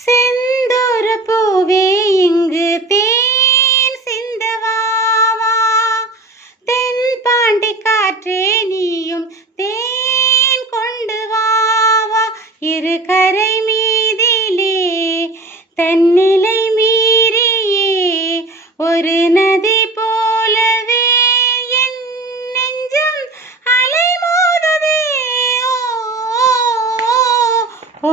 செந்தூர பூவே இங்கு தேன் சிந்தவாவா, தென்பாண்டி காற்றே நீயும் தேன் கொண்டு வாவா. இரு கரை மீதிலே தன்னிலை மீறியே ஒரு நதி போலவே என் நெஞ்சம் அலைமோதுதே. ஓ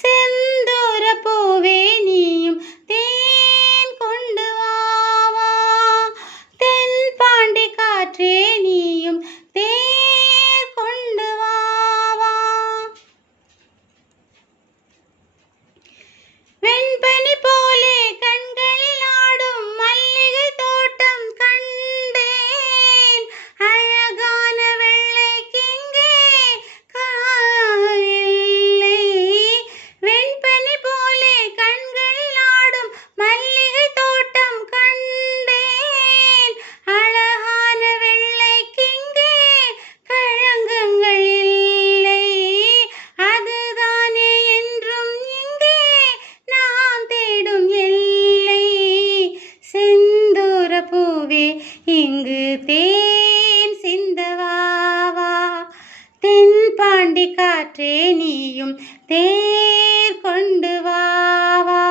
செந்தூர பூவே நீயும் தேன் கொண்டு வாவா, தென்பாண்டி காற்றே நீயும் தேன் கொண்டு வாவா. வெண்பனி போலே கண்களில் ஆடும் மல்லிகை தோட்டம் கண்டேன், அழகான வெள்ளைக்கிங்கே காயில்லை. வெண்பனி போலே கண்களில் ஆடும் மல்லிகை தோட்டம் கண்டேன், அழகான வெள்ளைக்கிங்கே கழகங்கள் இல்லை. அதுதானே என்றும் இங்கே நாம் தேடும் எல்லை. செந்தூர பூவே இங்கு தேன் சிந்தவாவா, தென்பாண்டி காற்றே நீயும் தேர் கொண்டு வாவா.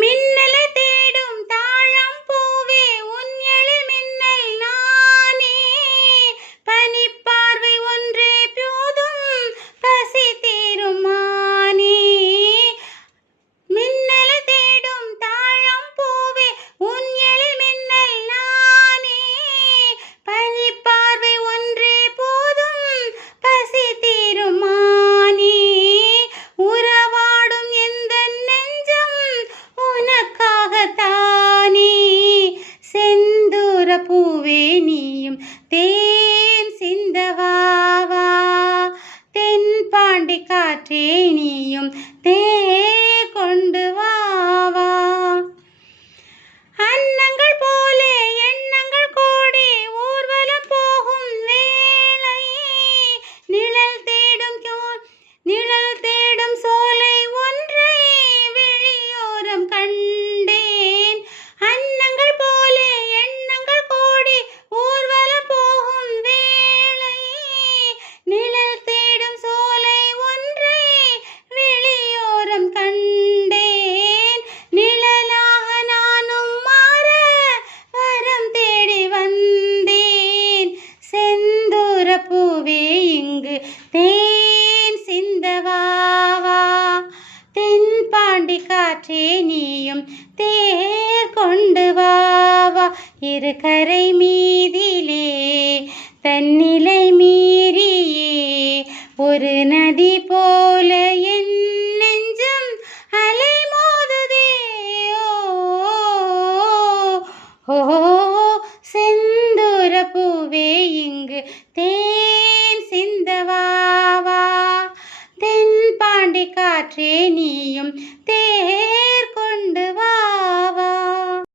மின்னலை தேடும் தாழம் பூவே உன் எழில் மின்னல் நானே, பனிப்பார்வை ஒன்றே போதும் பசி தீரும் மானே. மின்னலை தேடும் தாழம் பூவே உன் எழில் மின்னல் நானே, பனிப்பார்வை ஒன்றே போதும் பசி தீரும் மானே. உறவாடும் எந்தன் நெஞ்சம் உனக்காகத்தானே. செந்தூர பூவே நீயும் தேன் சிந்தவாவா, தென்பாண்டி காற்றே நீயும் தேர் கொண்டு வாவா. அன்னங்கள் போலே எண்ணங்கள் கோடி ஊர்வலம் போகும் வேளை, நிழல் தேடும் சோலை ஒன்றை விழியோரம் கண்டேன். அன்னங்கள் போலே எண்ணங்கள் கோடி ஊர்வலம் போகும் வேளை, நிழல் தேடும் சோலை ஒன்றை விழியோரம் கண்டேன். நிழலாக நானும் மாற வரம் தேடி வந்தேன். செந்தூர பூவே இங்கு தேன் சிந்தவாவா, தென்பாண்டி காற்றே நீயும் தேர் கொண்டு வாவா. இரு கரை மீதிலே தன்னிலை மீறியே ஒரு நதி போல என் நெஞ்சம் அலைமோதுதே. ஓ செந்தூர பூவே இங்கு தேன் சிந்தவாவா, தென்பாண்டி காற்றே நீயும் தேர் கொண்டு வா.